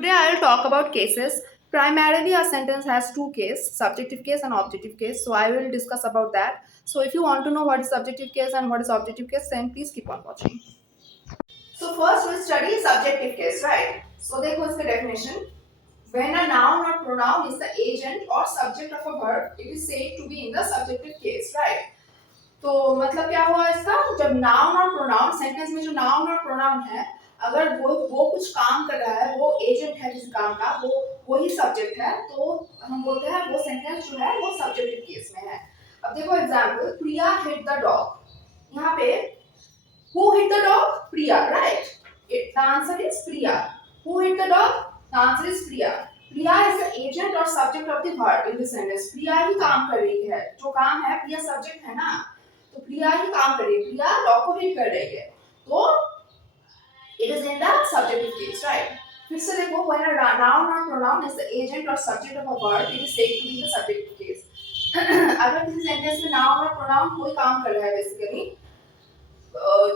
Today I will talk about cases. Primarily, a sentence has two cases, subjective case and objective case. So I will discuss about that. So if you want to know what is subjective case and what is objective case, then please keep on watching. So first we'll study subjective case, right? So देखो इसका definition. When a noun or pronoun is the agent or subject of a verb, it is said to be in the subjective case, right? तो मतलब क्या हुआ इसका, जब noun और pronoun sentence में जो नाउन और प्रोनाउन है, अगर वो कुछ काम कर रहा है, वो एजेंट है किसी काम का, वो ही सब्जेक्ट है, तो हम बोलते हैं वो सेंटेंस जो है वो सब्जेक्टिव केस में है। अब देखो example, Priya hit the dog. यहाँ पे who hit the dog? Priya, right? The answer is Priya. Who hit the dog? The answer is Priya. Priya is the agent और subject of the verb in this sentence. Priya ही काम कर रही है, जो काम है, प्रिया सब्जेक्ट है ना, तो प्रिया ही काम कर रही है, प्रिया डॉग को हिट कर रही है, तो it is in the subjective case, right? फिर से देखो, व्हेन अ नाउन और प्रोनाउन इज द एजेंट और subject of a verb, it is said to be the subjective case. अगर किसी सेंटेंस में नाउन और प्रोनाउन कोई काम कर रहा है बेसिकली,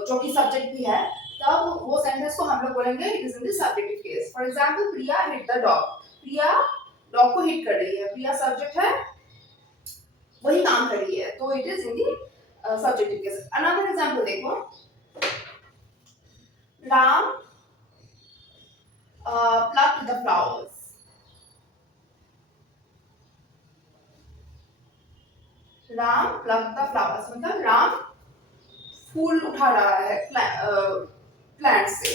जो कि सब्जेक्ट भी है, तब वो सेंटेंस को हम लोग बोलेंगे it is in the subjective case. For example, Priya hit the dog. Priya dog को हिट कर रही है, प्रिया सब्जेक्ट है, वही काम कर रही है, तो it is in the subjective case. Another example देखो, Ram plucked the flowers. Ram plucked the flowers मतलब राम फूल उठा रहा है प्लांट से।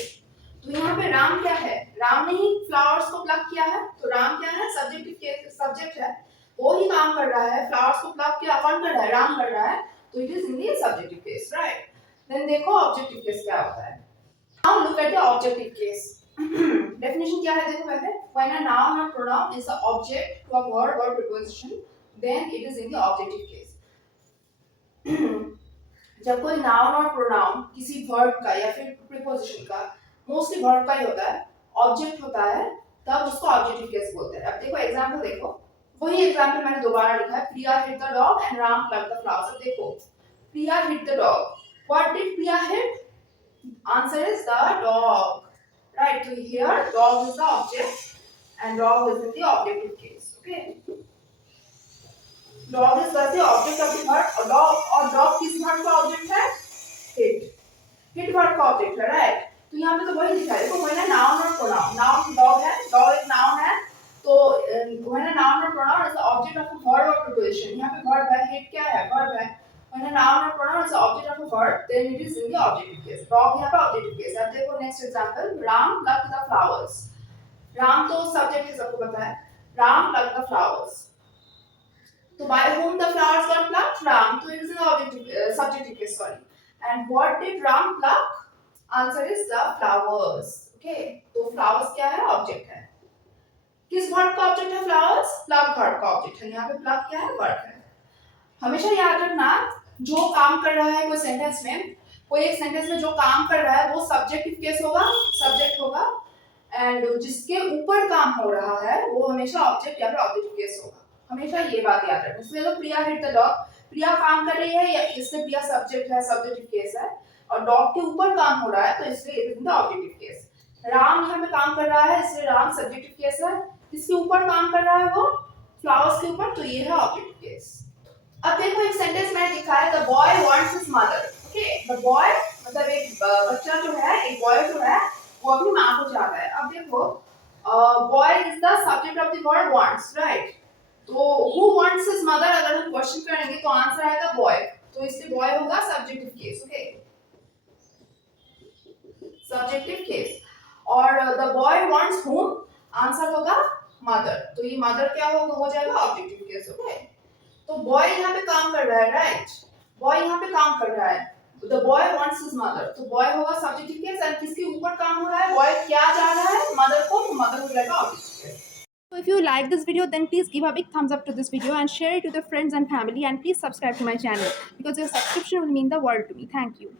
तो यहाँ पे राम क्या है? राम ने ही फ्लावर्स को प्लक किया है, तो राम क्या है? सब्जेक्ट है, वो ही काम कर रहा है, फ्लावर्स को प्लक किया कौन कर रहा है? राम कर रहा है, तो it is in the subjective case, right? Then देखो ऑब्जेक्टिव केस क्या होता है। Now look at the objective case. Definition क्या है देखो पहले। When a noun or pronoun is the object to a verb or preposition, then it is in the objective case. जब कोई noun और pronoun किसी verb का या फिर preposition का, mostly verb का ही होता है, object होता है, तब उसको objective case बोलते हैं। अब देखो example देखो, वही example मैंने दोबारा लिखा है, Priya hit the dog and Ram plucked the flowers। अब देखो, Priya hit the dog. What did Priya hit? Answer is the dog, right? So here dog is the object and dog is in the objective case, okay? Dog is the object of the verb, और dog किस verb का object है? hit verb का object है, right? तो यहाँ पे तो वही लिखा है, देखो when a noun or pronoun, noun dog है, dog एक noun है, तो when a noun or pronoun is the object of a verb or preposition, यहाँ पे verb है, hit क्या है? verb है। When a noun or pronoun is the object of a verb, then it is in the objective case. Dog यहाँ पे objective case। अब देखो next example, Ram plucked the flowers. Ram तो subject है, सबको पता है। Ram plucked the flowers. तो by whom the flowers got plucked? Ram. तो it is in the objective, subjective case, sorry. And what did Ram pluck? Answer is the flowers. Okay. तो flowers क्या है? Object है। किस verb का object है flowers? Pluck verb का object है। यहाँ पे pluck क्या है? Verb है। हमेशा याद रखना, जो काम कर रहा है कोई सेंटेंस में, कोई एक सेंटेंस में जो काम कर रहा है वो सब्जेक्टिव केस होगा, सब्जेक्ट होगा, एंड जिसके ऊपर काम हो रहा है वो हमेशा ऑब्जेक्ट या फिर ऑब्जेक्टिव केस होगा। हमेशा ये बात याद रखना। इसलिए तो प्रिया हिट द डॉग, प्रिया काम कर रही है या इससे प्रिया सब्जेक्ट है, सब्जेक्टिव केस है, और डॉग के ऊपर काम हो रहा है, तो इसलिए it is the objective case. Ram यहाँ पे काम कर रहा है, इसलिए राम सब्जेक्टिव केस है। किसके ऊपर काम कर रहा है वो? फ्लावर्स के ऊपर, तो ये है ऑब्जेक्टिव केस। अब देखो एक सेंटेंस मैंने लिखा है, the boy wants his mother. Okay, the boy मतलब एक बच्चा जो है, एक बॉय जो है, वो अपनी मां को चाहता है। अब देखो, boy is the subject of the word wants, right? तो हु वांट्स हिज मदर अगर हम क्वेश्चन करेंगे तो आंसर आएगा बॉय, तो इसलिए बॉय होगा subjective case. Okay, subjective case. और द बॉय वांट्स हुम, आंसर होगा मदर, तो ये मदर क्या होगा? हो जाएगा ऑब्जेक्टिव केस। ओके, तो बॉय यहाँ पे काम कर रहा है, राइट? बॉय यहाँ पे काम कर रहा है, the boy wants his mother, तो बॉय होगा सब्जेक्टिव केस, एंड किसके ऊपर काम हो रहा है? बॉय क्या चाह रहा है? मदर को, तो मदर हो जाएगा objective case. So if you like this video, then please give a big thumbs up to this video and share it to the friends and family, and please subscribe to my channel because your subscription will mean the world to me. Thank you.